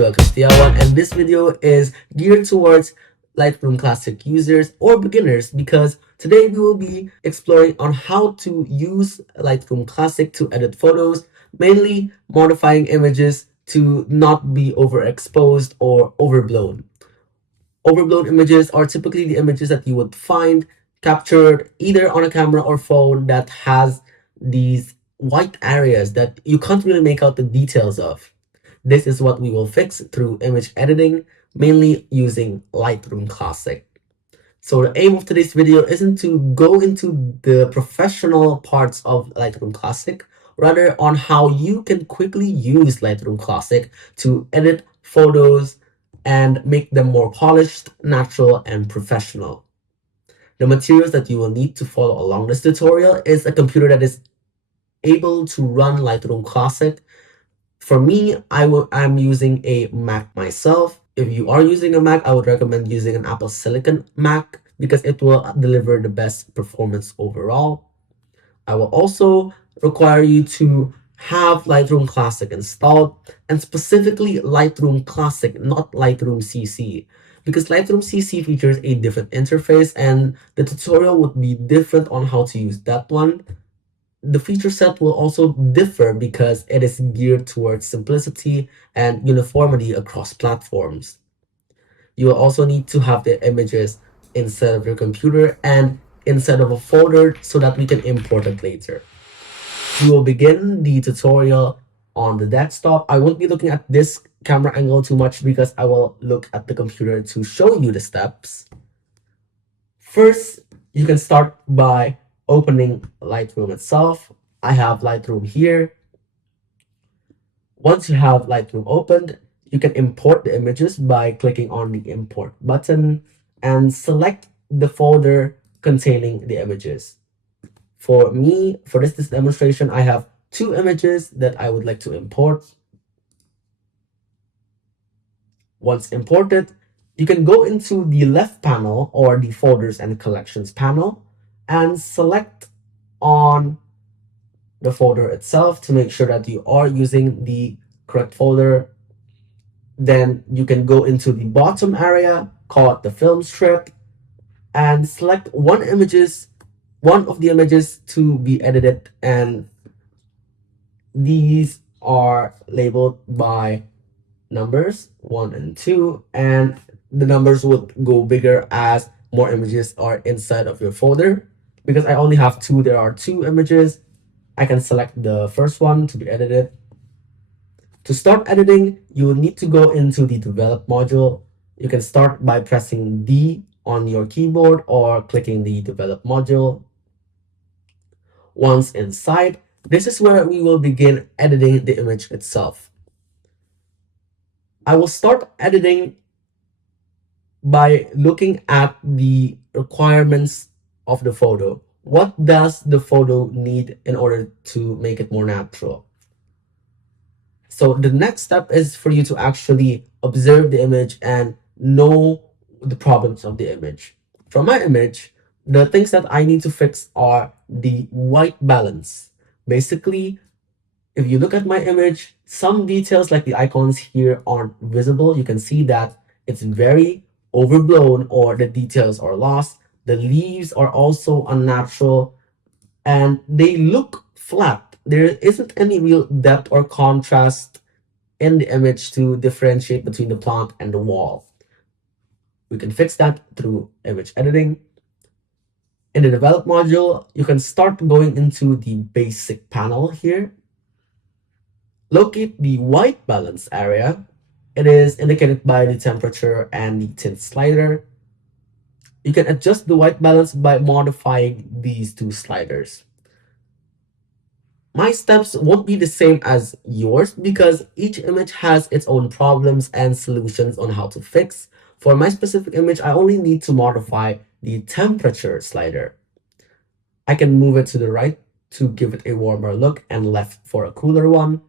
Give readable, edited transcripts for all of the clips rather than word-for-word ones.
Joel Cristiawan, and this video is geared towards Lightroom Classic users or beginners because today we will be exploring on how to use Lightroom Classic to edit photos, mainly modifying images to not be overexposed or overblown. Overblown images are typically the images that you would find captured either on a camera or phone that has these white areas that you can't really make out the details of. This is what we will fix through image editing, mainly using Lightroom Classic. So the aim of today's video isn't to go into the professional parts of Lightroom Classic, rather on how you can quickly use Lightroom Classic to edit photos and make them more polished, natural, and professional. The materials that you will need to follow along this tutorial is a computer that is able to run Lightroom Classic. For me, I'm using a Mac myself. If you are using a Mac, I would recommend using an Apple Silicon Mac because it will deliver the best performance overall. I will also require you to have Lightroom Classic installed, and specifically Lightroom Classic, not Lightroom CC, because Lightroom CC features a different interface and the tutorial would be different on how to use that one. The feature set will also differ because it is geared towards simplicity and uniformity across platforms. You will also need to have the images inside of your computer and inside of a folder so that we can import it later. We will begin the tutorial on the desktop. I won't be looking at this camera angle too much because I will look at the computer to show you the steps. First, you can start by opening Lightroom itself. I have Lightroom here. Once you have Lightroom opened, you can import the images by clicking on the import button and select the folder containing the images. For me, for this demonstration, I have two images that I would like to import. Once imported, you can go into the left panel or the folders and collections panel and select on the folder itself to make sure that you are using the correct folder. Then you can go into the bottom area, call it the film strip, and select one of the images to be edited, and these are labeled by numbers 1 and 2, and the numbers would go bigger as more images are inside of your folder. Because I only have two, there are two images, I can select the first one to be edited. To start editing, you will need to go into the develop module. You can start by pressing D on your keyboard or clicking the develop module. Once inside, this is where we will begin editing the image itself. I will start editing by looking at the requirements of the photo. What does the photo need in order to make it more natural? So the next step is for you to actually observe the image and know the problems of the image. For my image, the things that I need to fix are the white balance. Basically, if you look at my image, some details like the icons here aren't visible. You can see that it's very overblown or the details are lost. The leaves are also unnatural and they look flat. There isn't any real depth or contrast in the image to differentiate between the plant and the wall. We can fix that through image editing. In the develop module, you can start going into the basic panel here. Locate the white balance area. It is indicated by the temperature and the tint slider. You can adjust the white balance by modifying these two sliders. My steps won't be the same as yours because each image has its own problems and solutions on how to fix. For my specific image, I only need to modify the temperature slider. I can move it to the right to give it a warmer look and left for a cooler one.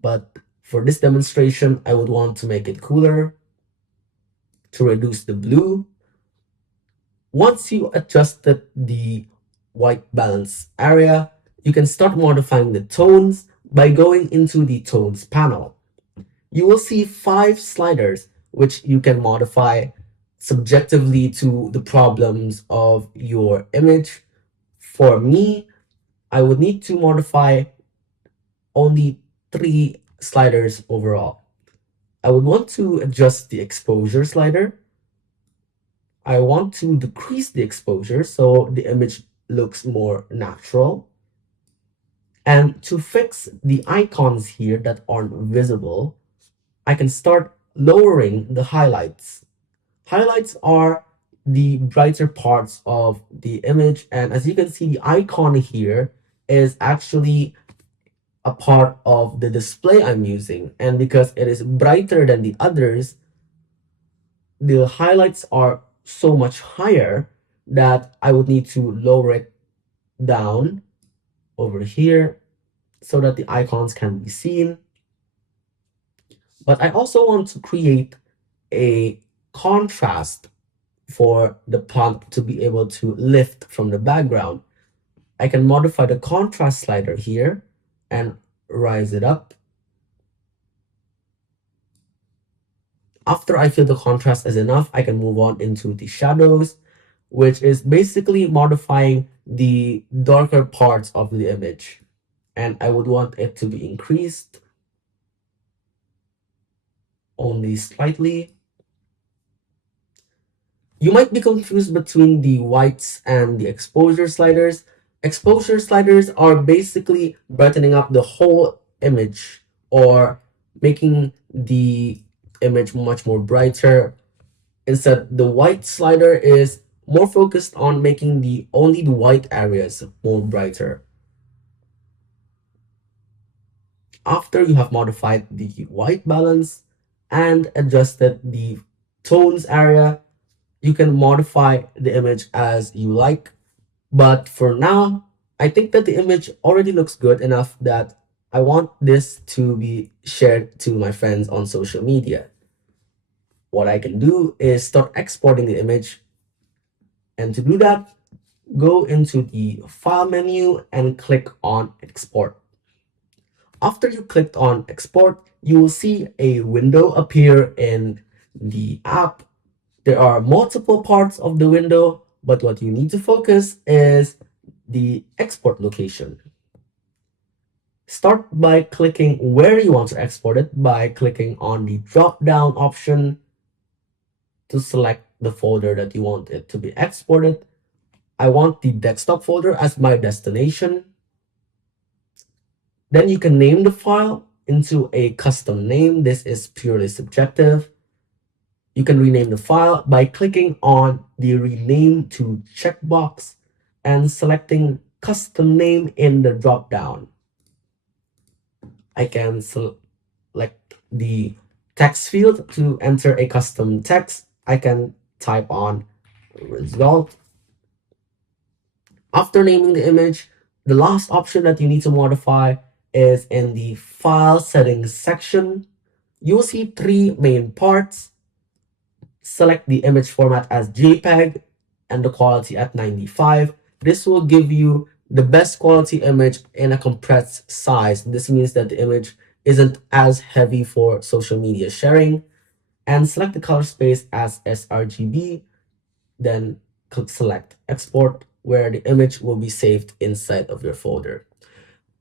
But for this demonstration, I would want to make it cooler to reduce the blue. Once you adjusted the white balance area, you can start modifying the tones by going into the tones panel. you will see 5 sliders which you can modify subjectively to the problems of your image. For me, I would need to modify only 3 sliders overall. I would want to adjust the exposure slider. I want to decrease the exposure so the image looks more natural. And to fix the icons here that aren't visible, I can start lowering the highlights. Highlights are the brighter parts of the image, and as you can see, the icon here is actually a part of the display I'm using. And because it is brighter than the others, the highlights are so much higher that I would need to lower it down over here so that the icons can be seen. But I also want to create a contrast for the plant to be able to lift from the background. I can modify the contrast slider here and rise it up. After I feel the contrast is enough, I can move on into the shadows, which is basically modifying the darker parts of the image. And I would want it to be increased only slightly. You might be confused between the whites and the exposure sliders. Exposure sliders are basically brightening up the whole image or making the image much more brighter. Instead, the white slider is more focused on making only the white areas more brighter. After you have modified the white balance and adjusted the tones area, you can modify the image as you like. But for now, I think that the image already looks good enough that I want this to be shared to my friends on social media. What I can do is start exporting the image. And to do that, go into the File menu and click on Export. After you clicked on Export, you will see a window appear in the app. There are multiple parts of the window, but what you need to focus is the export location. Start by clicking where you want to export it by clicking on the drop-down option to select the folder that you want it to be exported. I want the desktop folder as my destination. Then you can name the file into a custom name. This is purely subjective. You can rename the file by clicking on the rename to checkbox and selecting custom name in the drop-down. I can select the text field to enter a custom text. I can type on result. After naming the image, the last option that you need to modify is in the file settings section. You will see 3 main parts. Select the image format as JPEG and the quality at 95. This will give you the best quality image in a compressed size. This means that the image isn't as heavy for social media sharing. And select the color space as sRGB. Then click select export, where the image will be saved inside of your folder.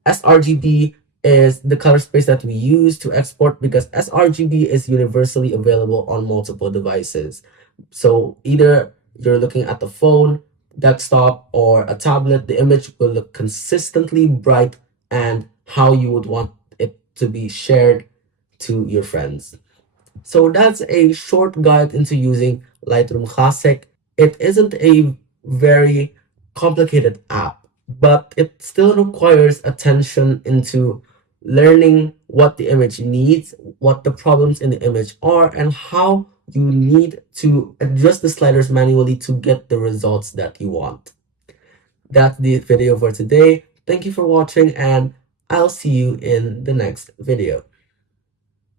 sRGB is the color space that we use to export because sRGB is universally available on multiple devices. So either you're looking at the phone, desktop, or a tablet, the image will look consistently bright and how you would want it to be shared to your friends. So that's a short guide into using Lightroom Classic. It isn't a very complicated app, but it still requires attention into learning what the image needs, what the problems in the image are, and how you need to adjust the sliders manually to get the results that you want. That's the video for today. Thank you for watching, and I'll see you in the next video.